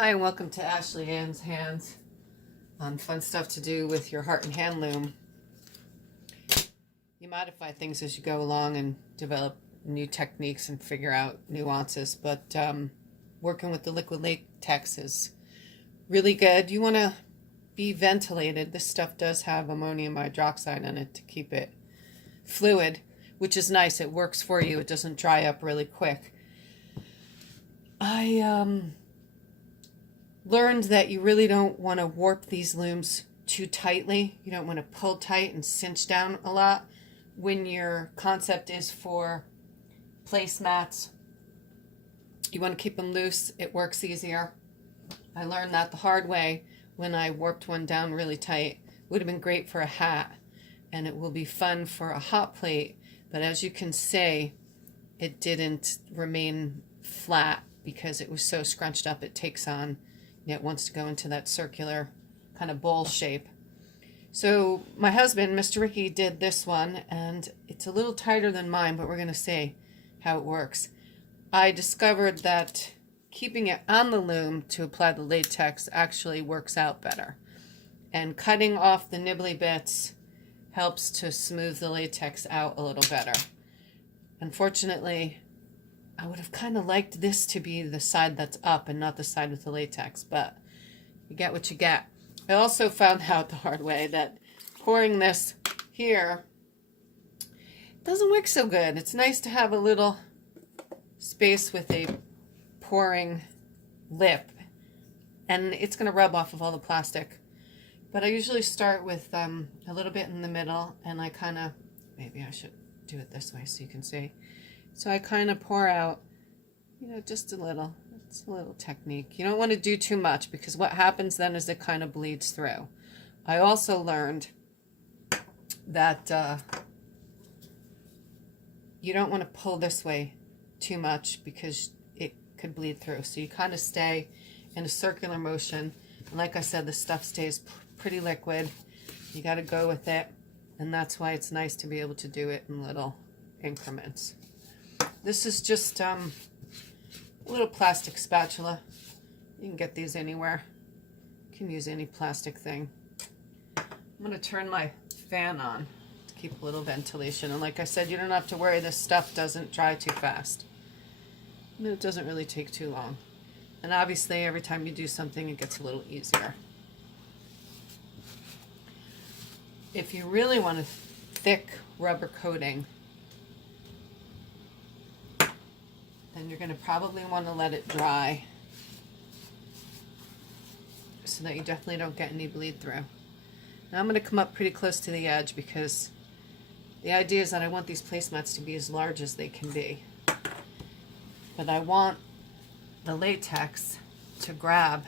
Hi, and welcome to Ashley Ann's Hands on fun stuff to do with your heart and hand loom. You modify things as you go along and develop new techniques and figure out nuances, but working with the liquid latex is really good. You want to be ventilated. This stuff does have ammonium hydroxide in it to keep it fluid, which is nice. It works for you. It doesn't dry up really quick. I learned that you really don't want to warp these looms too tightly. You don't want to pull tight and cinch down a lot when your concept is for placemats. You want to keep them loose. It works easier. I learned that the hard way when I warped one down really tight. Would have been great for a hat, and it will be fun for a hot plate, but as you can see, it didn't remain flat because it was so scrunched up. It takes on, it wants to go into that circular kind of bowl shape. So my husband, Mr. Ricky, did this one, and it's a little tighter than mine, but we're going to see how it works. I discovered that keeping it on the loom to apply the latex actually works out better. And cutting off the nibbly bits helps to smooth the latex out a little better. Unfortunately, I would have kind of liked this to be the side that's up and not the side with the latex, but you get what you get. I also found out the hard way that pouring this here doesn't work so good. It's nice to have a little space with a pouring lip, and it's going to rub off of all the plastic. But I usually start with a little bit in the middle, and I kind of, maybe I should do it this way so you can see. So I kind of pour out, just a little. It's a little technique. You don't want to do too much because what happens then is it kind of bleeds through. I also learned that you don't want to pull this way too much because it could bleed through. So you kind of stay in a circular motion. And like I said, the stuff stays pretty liquid. You got to go with it. And that's why it's nice to be able to do it in little increments. This is just a little plastic spatula. You can get these anywhere. You can use any plastic thing. I'm going to turn my fan on to keep a little ventilation. And like I said, you don't have to worry this stuff doesn't dry too fast. It doesn't really take too long. And obviously every time you do something, it gets a little easier. If you really want a thick rubber coating, then you're going to probably want to let it dry so that you definitely don't get any bleed through. Now I'm going to come up pretty close to the edge because the idea is that I want these placemats to be as large as they can be. But I want the latex to grab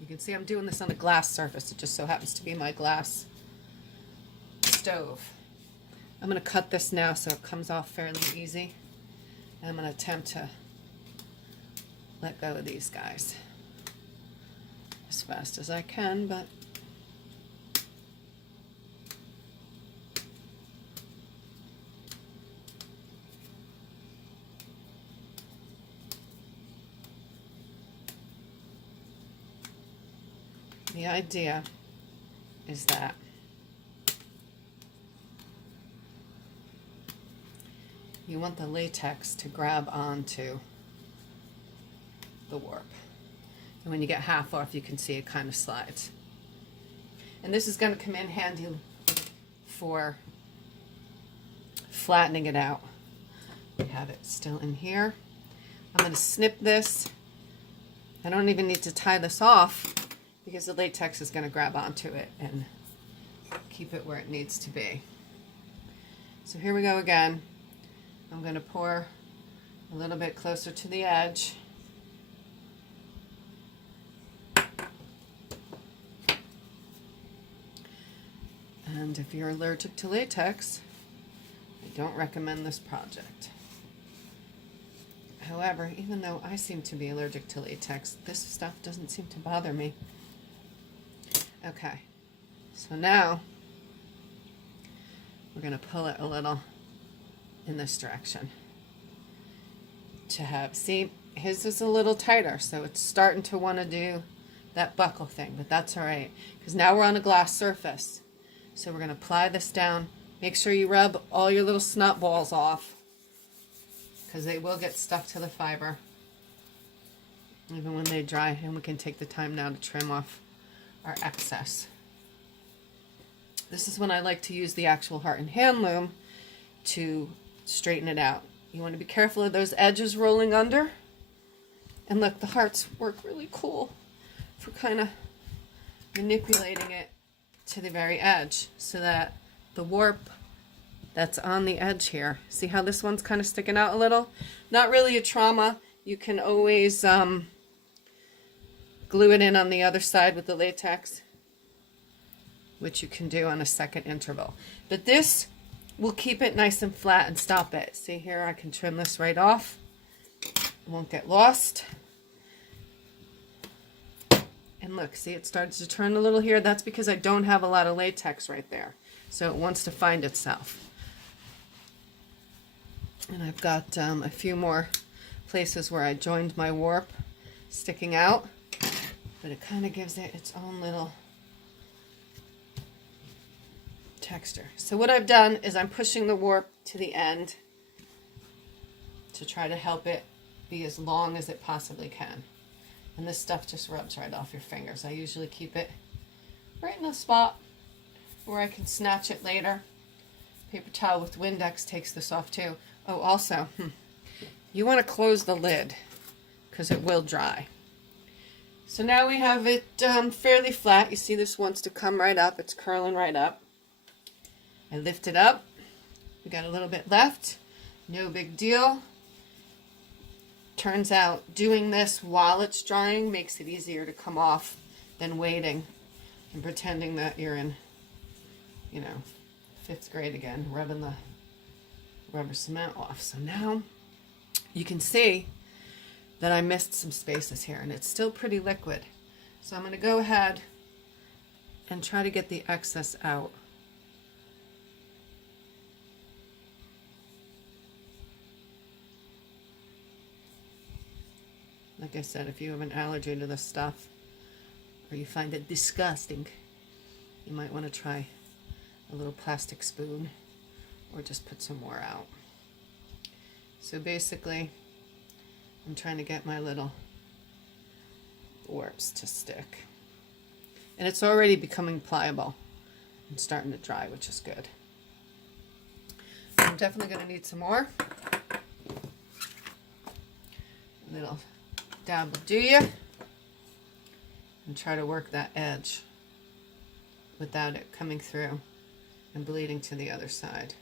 you can see I'm doing this on a glass surface. It just so happens to be my glass stove. I'm going to cut this now so it comes off fairly easy. And I'm going to attempt to let go of these guys as fast as I can, but the idea is that you want the latex to grab onto the warp. And when you get half off, you can see it kind of slides. And this is going to come in handy for flattening it out. We have it still in here. I'm going to snip this. I don't even need to tie this off because the latex is going to grab onto it and keep it where it needs to be. So here we go again. I'm going to pour a little bit closer to the edge. And if you're allergic to latex, I don't recommend this project. However, even though I seem to be allergic to latex, this stuff doesn't seem to bother me. Okay, so now we're going to pull it a little in this direction. to have. See, his is a little tighter, so it's starting to want to do that buckle thing, but that's all right, because now we're on a glass surface. So we're going to apply this down. Make sure you rub all your little snot balls off, because they will get stuck to the fiber even when they dry, and we can take the time now to trim off our excess. This is when I like to use the actual heart and hand loom to straighten it out. You want to be careful of those edges rolling under. And look, the hearts work really cool for kind of manipulating it to the very edge so that the warp that's on the edge here, see how this one's kind of sticking out a little? Not really a trauma. You can always glue it in on the other side with the latex, which you can do on a second interval. But this will keep it nice and flat and stop it. See here, I can trim this right off. It won't get lost. And look, see, it starts to turn a little here. That's because I don't have a lot of latex right there. So it wants to find itself. And I've got a few more places where I joined my warp sticking out, but it kind of gives it its own little texture. So what I've done is I'm pushing the warp to the end to try to help it be as long as it possibly can. And this stuff just rubs right off your fingers. I usually keep it right in the spot where I can snatch it later. Paper towel with Windex takes this off too. Oh, also, you want to close the lid because it will dry. So now we have it fairly flat. You see this wants to come right up. It's curling right up. I lift it up. We got a little bit left. No big deal. Turns out doing this while it's drying makes it easier to come off than waiting and pretending that you're in, you know, 5th grade again, rubbing the rubber cement off. So now you can see that I missed some spaces here, and it's still pretty liquid. So I'm going to go ahead and try to get the excess out. Like I said, if you have an allergy to this stuff or you find it disgusting, you might want to try a little plastic spoon or just put some more out. So basically, I'm trying to get my little warps to stick. And it's already becoming pliable and starting to dry, which is good. I'm definitely going to need some more. A little dab will do you. And try to work that edge without it coming through and bleeding to the other side.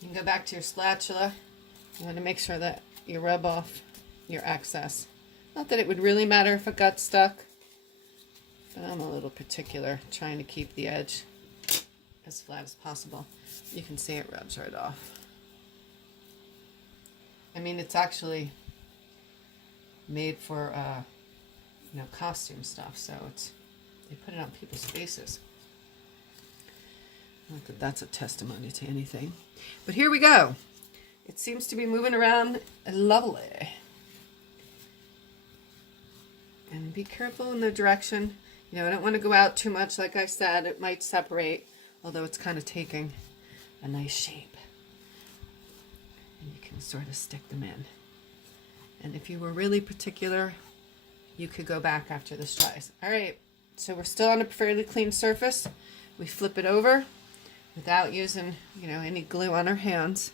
You can go back to your spatula. You want to make sure that you rub off your excess. Not that it would really matter if it got stuck, but I'm a little particular, trying to keep the edge as flat as possible. You can see it rubs right off. I mean, it's actually made for you know, costume stuff, so they put it on people's faces. Not that that's a testimony to anything. But here we go. It seems to be moving around lovely. And be careful in the direction. You know, I don't want to go out too much. Like I said, it might separate, although it's kind of taking a nice shape. And you can sort of stick them in. And if you were really particular, you could go back after this dries. All right, so we're still on a fairly clean surface. We flip it over without using, you know, any glue on our hands.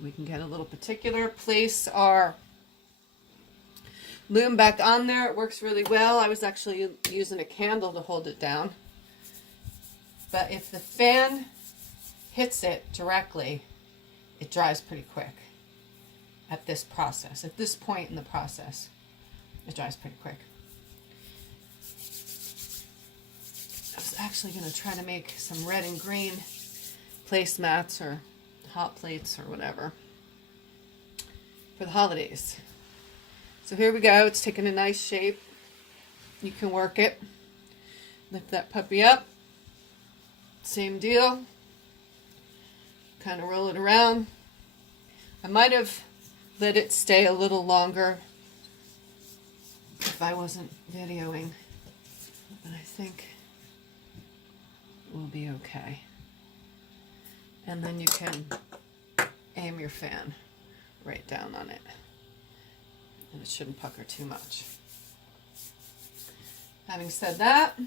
We can get a little particular, place our loom back on there. It works really well. I was actually using a candle to hold it down. But if the fan hits it directly, it dries pretty quick at this process. At this point in the process, it dries pretty quick. I was actually going to try to make some red and green placemats or hot plates or whatever for the holidays. So here we go. It's taking a nice shape. you can work it. Lift that puppy up. Same deal. Kind of roll it around. I might have let it stay a little longer if I wasn't videoing, but I think we'll be okay. And then you can aim your fan right down on it, and it shouldn't pucker too much. Having said that,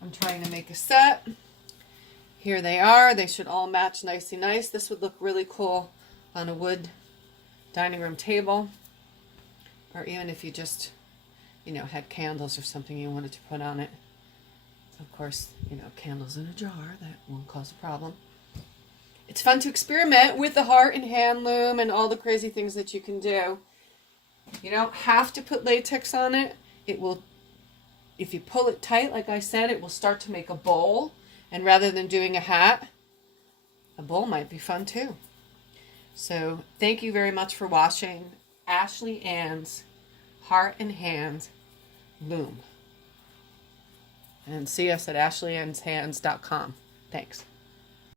I'm trying to make a set. Here they are. They should all match nicely nice. This would look really cool on a wood dining room table, or even if you just, had candles or something you wanted to put on it. Of course, candles in a jar, that won't cause a problem. It's fun to experiment with the heart and hand loom and all the crazy things that you can do. You don't have to put latex on it. It will, if you pull it tight, like I said, it will start to make a bowl. And rather than doing a hat, a bowl might be fun too. So thank you very much for watching Ashley Ann's Heart and Hand Loom. And see us at ashleyann'shands.com. Thanks.